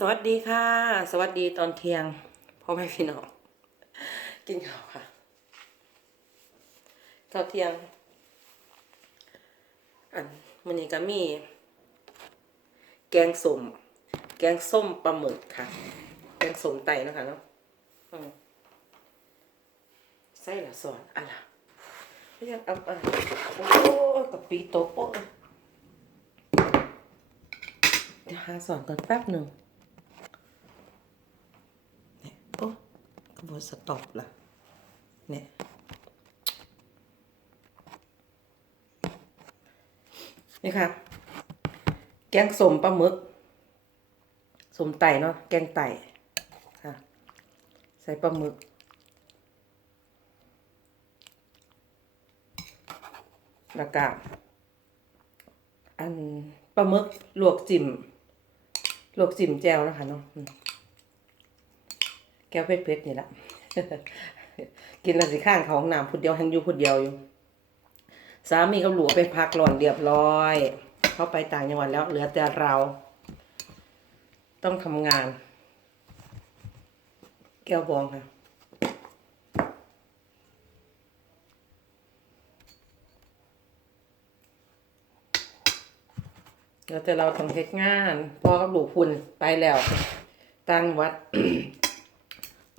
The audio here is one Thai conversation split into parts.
สวัสดีค่ะ สวัสดีตอนเที่ยงพ่อแม่พี่น้องกินข้าวค่ะข้าวเที่ยง อันมันนี้ก็มี แกงส้มแกงส้มปลาหมึกค่ะ แกงส้มไตนะคะเนาะอืมใส่ละสอนอะไรไม่ยังเอาอะโอ้ยกับปีโตะโอ้ยเดี๋ยวหาสอนก่อนแป๊บหนึ่ง เนี่ยโอ้ กระบนสต็อปละเนี่ย นี่ค่ะ แกงสมปลาหมึกสมไต่เนาะ แกงไต่ค่ะ ใส่ปลาหมึกแล้วก็อันปลาหมึกลวกจิ้มลวกจิ้มแจวนะคะเนาะ แก้วเพชรๆนี่แหละกินแล้วสิข้างเขาห้องน้ำพุดเดียวแหงอยู่พุดเดียวอยู่ สามีกับหลัวไปพักหล่อนเรียบร้อย เข้าไปต่างจังหวัดแล้วเหลือแต่เรา ต้องทำงาน แก้วบองค่ะเดี๋ยวแต่เราต้องเฮ็ดงานพ่อกับลูกพุ่นไปแล้วตั้งวัด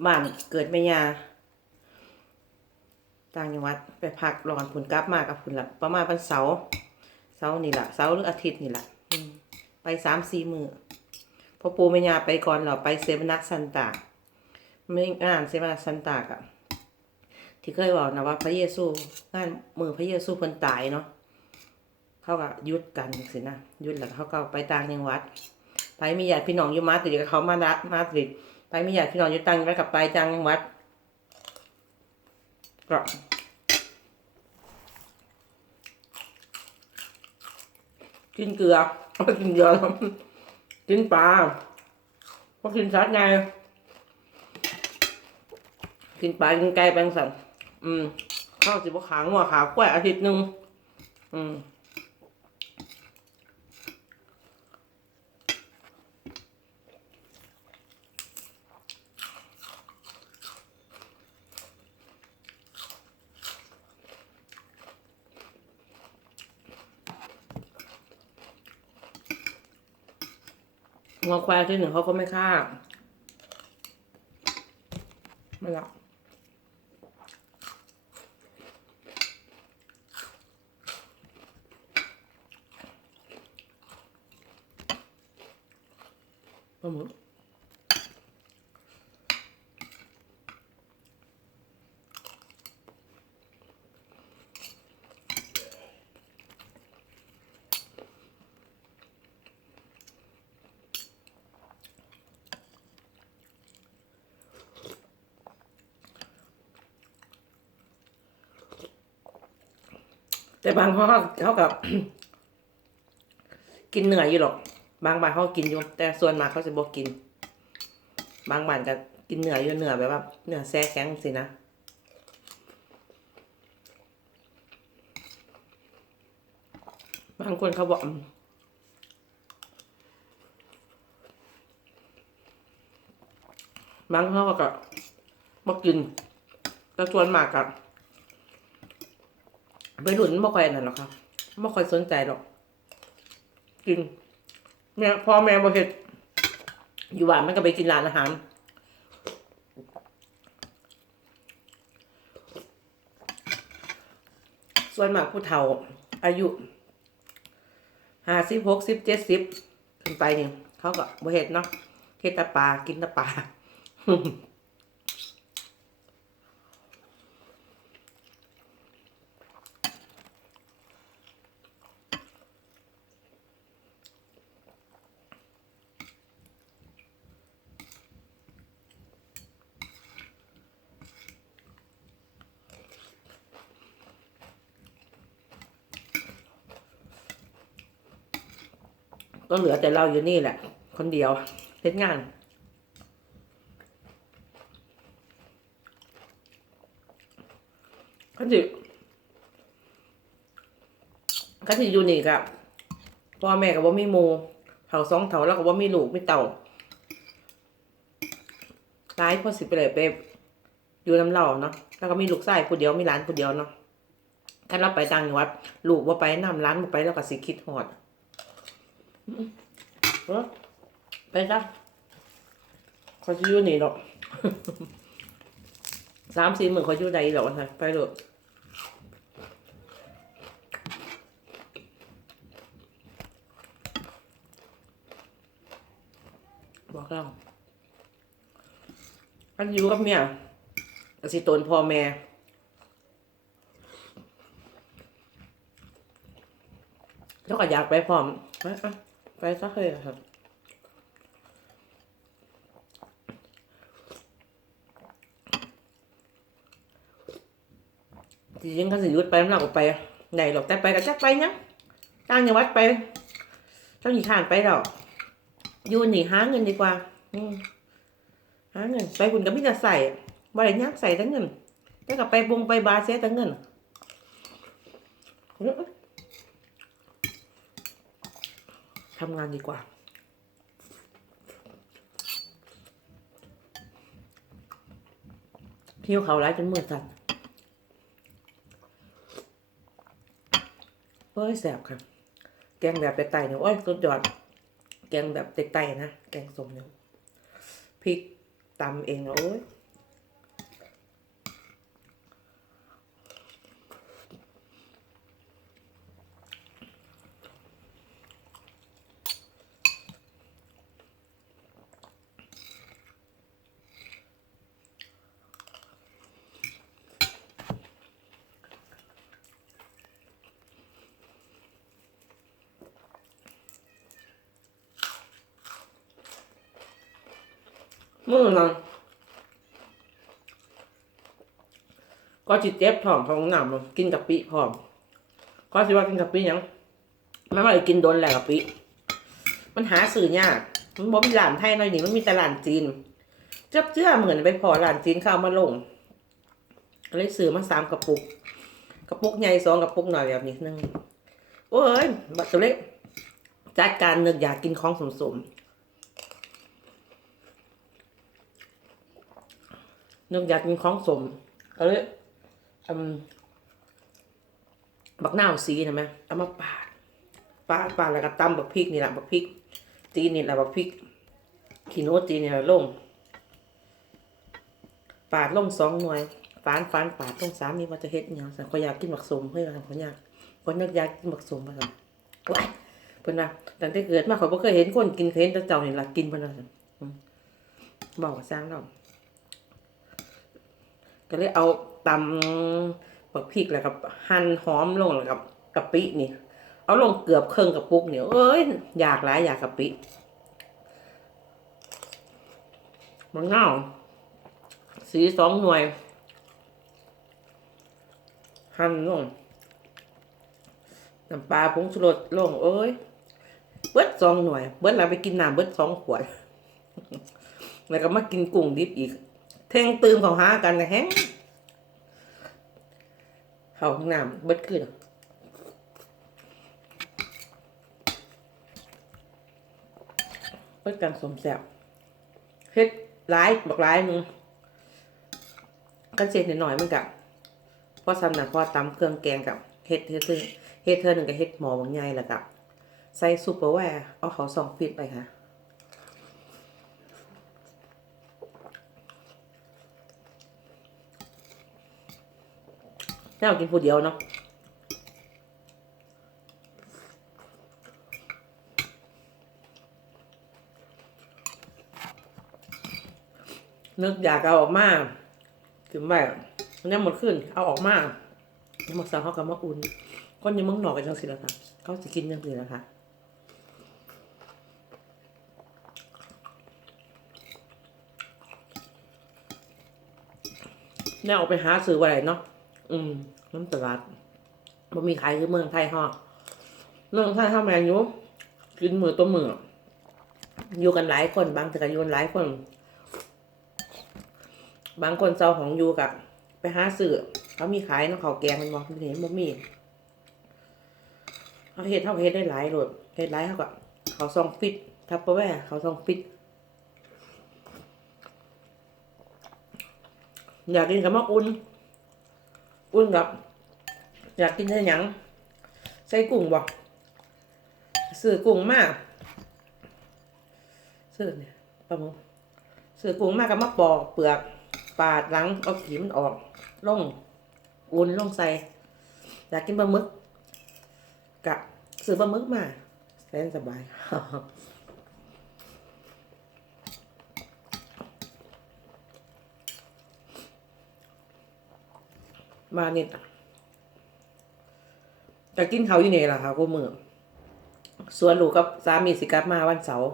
บ้านเกิดแม่ยาต่างจังหวัดไปพักรอนผุนกลับมากับผุนละประมาณวันเสาร์เสาร์นี่แหละเสาร์หรืออาทิตย์นี่แหละไปสามสี่มือพอปูแม่ยาไปก่อนเราไปเซวนักซันตาไม่งานเซวนักซันตากับที่เคยบอกนะว่าพระเยซูงานมือพระเยซูเพิ่นตายเนาะเขาก็ยุดกันสินะยุดแล้วเขาก็ไปต่างจังหวัด ไปมีญาติพี่น้องอยู่มาติดกับเขามาละมาติด ไปมีญาติพี่น้องอยู่ตังหวัดกับไปต่างจังวัดก็กินเกลือกินเยอะกินปลาเพราะกินสัตว์ไงกินปลากินไก่แปลงสันอืมข้าวสิบขางัวขากล้วยอาทิตย์หนึ่งอืม งอควายที่หนึ่งเขาก็ไม่ฆ่าไม่หรอกปลาหมึก แต่บางเขาเขากับ กินเหนื่อยอยู่หรอก บางบ้านเขากินอยู่ แต่ส่วนมากเขาจะบอกกิน บางบ้านก็กินเหนื่อยอยู่เหนื่อยแบบว่าเหนื่อยแซ่แข็งสินะบางคนเขาบอกบางเขาก็บอกกินแต่ส่วนมากกับ ไปหลุนไม่ค่อยนั่นหรอกครับไม่ค่อยสนใจหรอกกินแม่พ่อแม่บ่เฮ็ดอยู่บ้านมันก็ไปกินร้านอาหารส่วนมากผู้เฒ่า อายุห้าสิบหกสิบเจ็ดสิบขึ้นไปเนี่ยเขาก็บ่เฮ็ดเนาะเฮ็ดตะปลากินตะปลา ก็เหลือแต่เราอยู่นี่แหละ คนเดียวเฮ็ดงานขันสิขันสิอยู่นี่กับพ่อแม่กับว่ามีมูเผาสองเถาแล้วก็ว่ามีลูกไมีเต่าร้ายพอสิไปเลยไปอยู่น้ำเหล่าเนาะแล้วก็มีลูกชายผู้เดียวมีหลานผู้เดียวเนาะถ้าเราไปต่างจังหวัด ลูกว่าไปนำร้านบ่ไปแล้วก็สิคิดฮอด เออไปจ้ะเขาจะอยู่นี่หรอกสามสี่หมื่นเขาอยู่ใดหรอกนะไปเลยบอกเราอันอยู่กับเมียสิตนพ่อแม่แล้วก็อยากไปพร้อม ไปอะไปสักเลยอะครับ จริงๆก็สิยุดไปแล้วเราก็ไปไหนหรอกแต่ไปก็จะไปเนี่ยต่างจังวัดไปต้องอีกทางไปดอกยู่นี่หาเงินดีกว่าหาเงิน ไปคุณก็ไมแต่จะใส่บริยักใส่แต่เงินแต่ก็ไปบงไปบาร์เสียแต่เงิน ทำงานดีกว่าเที่ยวเขาร้ายจนมือสั่นเฮ้ยแสบครับแกงแบบไต่เนี่ยโอ้ยสุดยอด แกงแบบไต่นะ แกงสมเนี่ยพริกตำเองนะโอ้ย มือนังก็จิเจ็บท้องท้องหนำกินกะปิพร้อม ก็สิว่ากินกะปิยังมันไม่ได้กินโดนแหละกะปิ มันหาสื่อยาก มันบอกมีร้านไทยหน่อยนี่มันมีแต่ร้านจีน เจ้าเจ้าเหมือนไปพอร้านจีนเข้ามาลงก็เลยซื้อมาสามกระปุก กระปุกใหญ่สองกระปุกหน่อยแบบนี้นึงโอ้ยบัตรเล็กจัดการนึกอยากกินของสมสม นึกอยากกินของสมก็เลยอืมบักหน้าสีนะแม่เอามาปาดปาดปาดแล้วก็ตำบักพริกนี่แหละบักพริกจีนี่แหละบักพริกขีโนตีนนี่แหละลงปาดลงสองหน่วยฟานฟานปาดลงสามนี่ว่าจะเฮ็ดอหยังสันขอยอยากกินบักสมเพื่อนขอยากคนนึกอยากกินบักสมมาก่อนว้ายเพิ่นว่าตั้งแต่เกิดมาเขาบ่เคยเห็นคนกินเคยเห็นแต่เจ้านี่ล่ะกินเพิ่นว่าซั่นอืมบอกว่าสร้างเรา ก็เลยเอาตำบักพริกแล้วก็หั่นหอมลงแล้วกับกะปินี่ เอาลงเกือบเครื่องกระปุกเนี่ยเอ้ยอยากหลายอยากกะปิมันเงาสีสองหน่วย หั่นลงน้ำปลาผงชูรสลงเอ้ย เบิดสองหน่วย เบิดเราไปกินน้ำเบิดสองขวด แล้วก็มากินกุ้งดิบอีก เท่งตื่มเขาหากันนะแฮงเขาห้องน้ำเบิดขึ้นเพื่อกันสมแสบเฮ็ดหลายบักหลายหนึงกันเสร็จหน่อยๆมันกับพอสำนักพอตำเครื่องแกงกับเฮ็ดเฮ็ดซึ่งเฮ็ดเธอหนึ่งกับเฮ็ดหมอบางใหญ่แล้วกับใส่ซุปเปอร์แวร์เอาเขาสองฟิตไปค่ะ แล้วกินผู้เดียวเนาะนึกอยากเอาออกมาถึงแบบเนี่ยหมดขึ้น เอาออกมาแล้วมาสั่งเขากับมาอุ่นคนยังมึงหนอกกันจังสิละค่ะเขาจะกินจังสิละค่ะเนี่ยออกไปหาซื้ออะไรเนาะ อืมน้ำตลาดบ่มีขายคือเมืองไทยฮะเมืองไทยทำแมนอยู่กินมือตัวมืออยู่กันหลายคนบางแต่ก็อยู่กันหลายคน บางคนเจ้าของอยู่กับไปหาซื้อเขามีขายน้องเขาวแกงมันบอกเห็นบ่มีเขาเฮ็ดเขาเฮ็ดได้หลายโหลดเฮ็ดหลายเขาก็เขาซองฟิตทับเปอร์แวร์เขาซองฟิตอยากกินกับมะอุ่น อุ่นกับอยากกินได้ยังใส่กุ้งบ่ซื้อกุ้งมากซื้อเนี่ยปลาหมึกซื้อกุ้งมากกับมะปอกเปลือกปาดหลังเอาขีมันออกลงอุ่นลงใส่อยากกินปลาหมึกกะซื้อปลาหมึกมาแสนสบาย มาเนี่ยจะกินเขาอยู่นี่ล่ะค่ะกูมือส่วนลูกกับสามีสิกลับมาวันเสาร์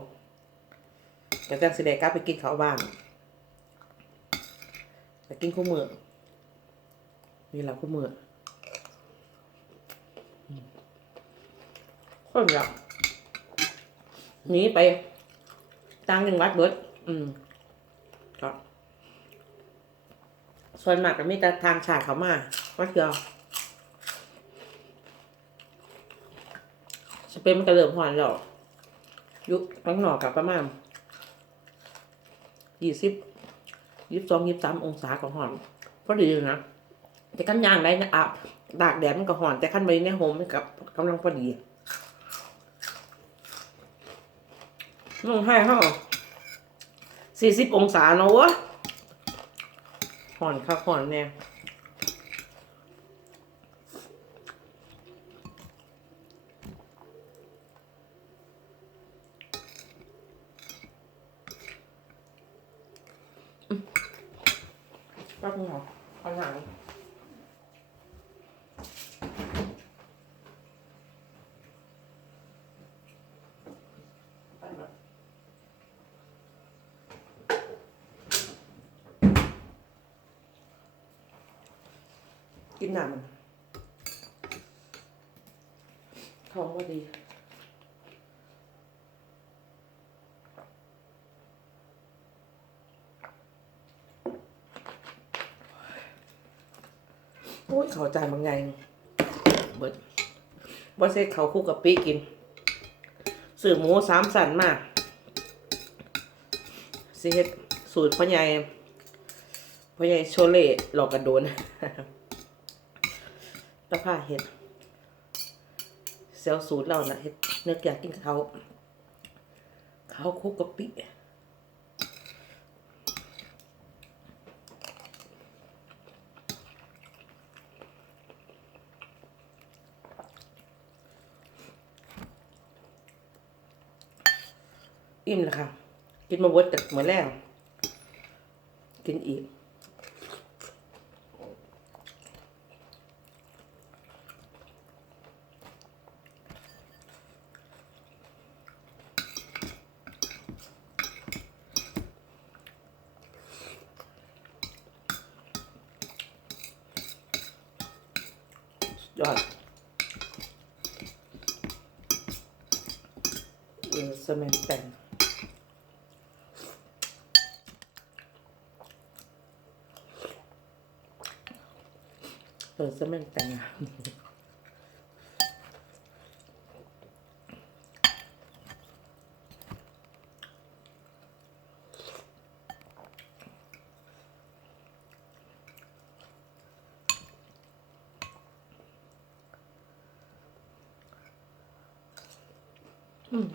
จะจังสิได้กลับไปกินเขาบ้านจะกินคู่มือนี่แหละคู่มืออืมคนอยากหนีไปต่างจังหวัดเบิดอืมก็ ส่วนมากก็มีแต่ทางชาติเขามาว่าเดียวสเปนมันก็เริ่มหอนแล้วยุคข้างนอกกับประมาณยี่สิบยี่สิบสองยี่สิบสามองศาก็หอนพอดีนะแต่กันย่างได้นะอะดากแดดมันก็หอน แต่ขั้นไปในโฮมมันกับกำลังพอดีน้องให้เขาสี่สิบองศาเนาะวะ อนค่ะห่อนเนี่ยมแป๊บนึงเหรอขอหนัง กินหนังท้องว่าดีโอ้ยเขาใจบางไงเบิดบ่เซ็เขาคู่กับปีกินสื่อหมูสามสันมากสิเฮ็ดสูตรพ่อใหญ่พ่อใหญ่โชเล่หลอกกระโดน แล้วผ้าเห็ดเซลสูตรเรานะเห็ดเนื้ออยากกินเขาเขาคุกกะปิอิ่มแล้วค่ะ กินมาเวิร์ดแต่เหมือนแล้ว กินอีก ยอดเออสเมนแต่งเออสเมนแต่ง อะ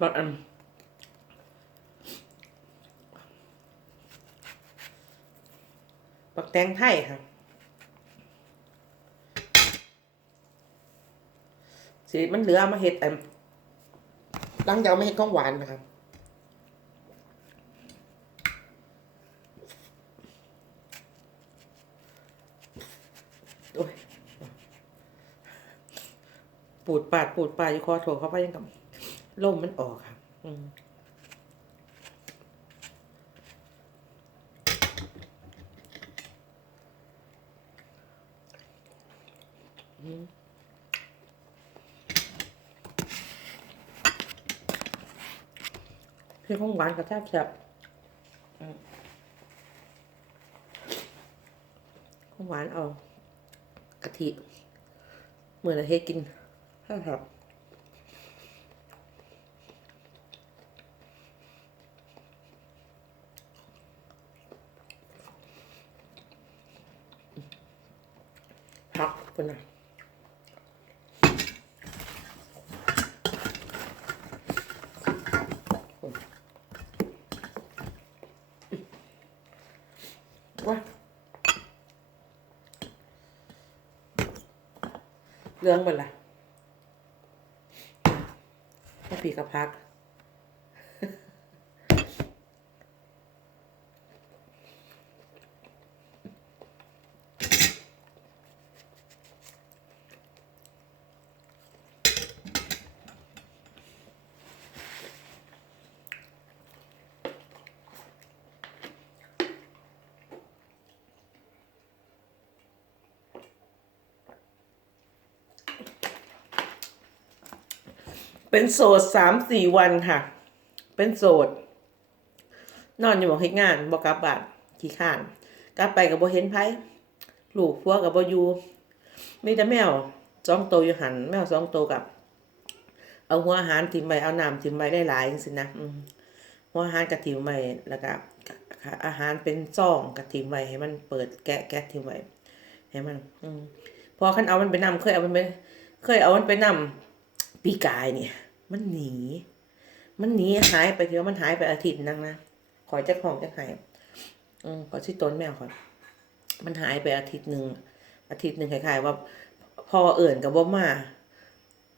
บางอันปักแตงไทยค่ะสิมันเหลือมาเห็ดอันหลังจากเอามาเห็ดของหวานนะครับ โอ้ย ปูดปาดปูดปาดอยู่คอโถเข้าไปยังกับลมมันออกครับอืมอืมเพื่อของหวานกับแซ่บแซ่บของหวานเอากะทิเมือละเฮ็ดกิน ครับพักคนน่ะว้าเรื่องหมันล่ะ ปีกับพัก เป็นโสดสามสี่วันค่ะ เป็นโสด นอนอยู่บอกเฮ็ดงานบอกกลับบ้านขี้ข้านกลับไปกับบ่เห็นไผลูกพัวกับบ่อยู่มีแต่แมวสองตัวอยู่หันแมวสองตัวกับ เอาหัวอาหารทิมไว้เอาน้ำทิมไว้ได้หลายจังซี่นะหัวอาหารกะทิมไว้แล้วก็อาหารเป็นซ่องกะทิมไว้ให้มันเปิดแกะแกะทิมไว้ให้มัน อืพอคันเอามันไปนำเคยเอามันไป เคยเอามันไปนำ ปีกายเนี่ย มันหนี มันหนีหายไปเถอะมันหายไปอาทิตย์นึงนะขอจะของจะหายอืมขอชื่อต้นแมวก่อมันหายไปอาทิตย์หนึ่งอาทิตย์หนึ่งคล้ายๆว่า พอเอิ่นกับบ่มา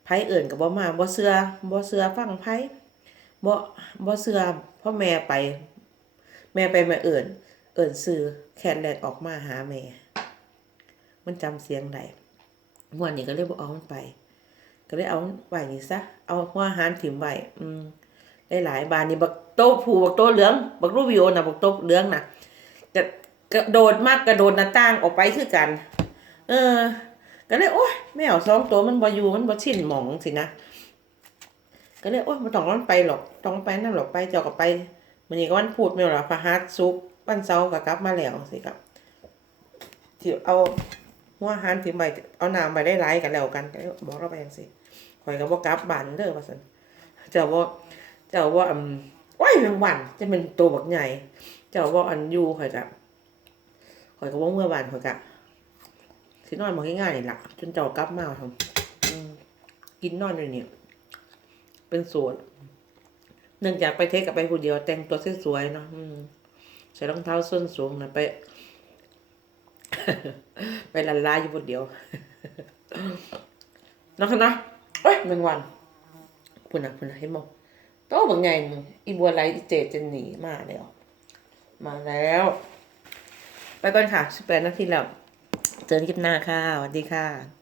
ไผเอิ่นกับบ่มาบ่เสือบ่เสือฟังไผบ่บ่เสือพ่อแม่ไป แม่ไปแม่เอิ่น เอิ่นซื้อแคนแลกออกมาหาแม่ มันจำเสียงได้วดนี้ก็เลยบ่เอามันไป ก็เลยเอาไว้นี่ซะ เอาหัวหารถิ่มไว้อืมได้หลายบานนี่บักโตผูบักโตเหลือง บักรูบิโอน่ะบักโตเหลืองนะจะกระโดดมากกระโดดหน้าต่างออกไปคือกัน เออ ก็เลยโอ๊ยแมวสองตัวมันบ่อยู่มันบ่ชินหมองสินะก็เลยโอ๊ยบ่ต้องมันไปหรอกต้องไปนั่นหรอกไปเจ้าก็ไปมันนี่ก็วันพูดแม่นล่ะพฤหัสศุกร์วันเสาร์ก็กลับมาแล้วสิครับที่เอาหัวหารถิ่มไว้เอาน้ำไปได้หลายกันแล้วกันก็เลยบอกเราไปจังซี่ข่ อยก็บ่กลับบ้านเด้อว่าซั่นเจ้าบ่เจ้าบ่อืมโอ้ยแมงวันจะเป็นตัวบักใหญ่ เจ้าบ่อันอยู่ข่อยก็ข่อยก็บ่เมื่อบ้านข่อยก็สินอนบ่ง่ายๆนี่ล่ะจนเจ้ากลับมาทำอืมกินนอนอยู่นี่เป็นโสดเนื่องจากไปเทคกับไปผู้เดียว แต่งตัวสวยๆเนาะใส่รองเท้าส้นสูงนะไป ไปลันลาอยู่คนเดียวนะคะนะ อ้ยแมงวันปุ่นนะปุ่นนะให้มองโตบางไงมึงอีบัวไลอีเจจะหนีมาแล้วมาแล้ว ไปก่อนค่ะสิบแปดนาทีแล้ว เจอกันคลิปหน้าค่ะสวัสดีค่ะ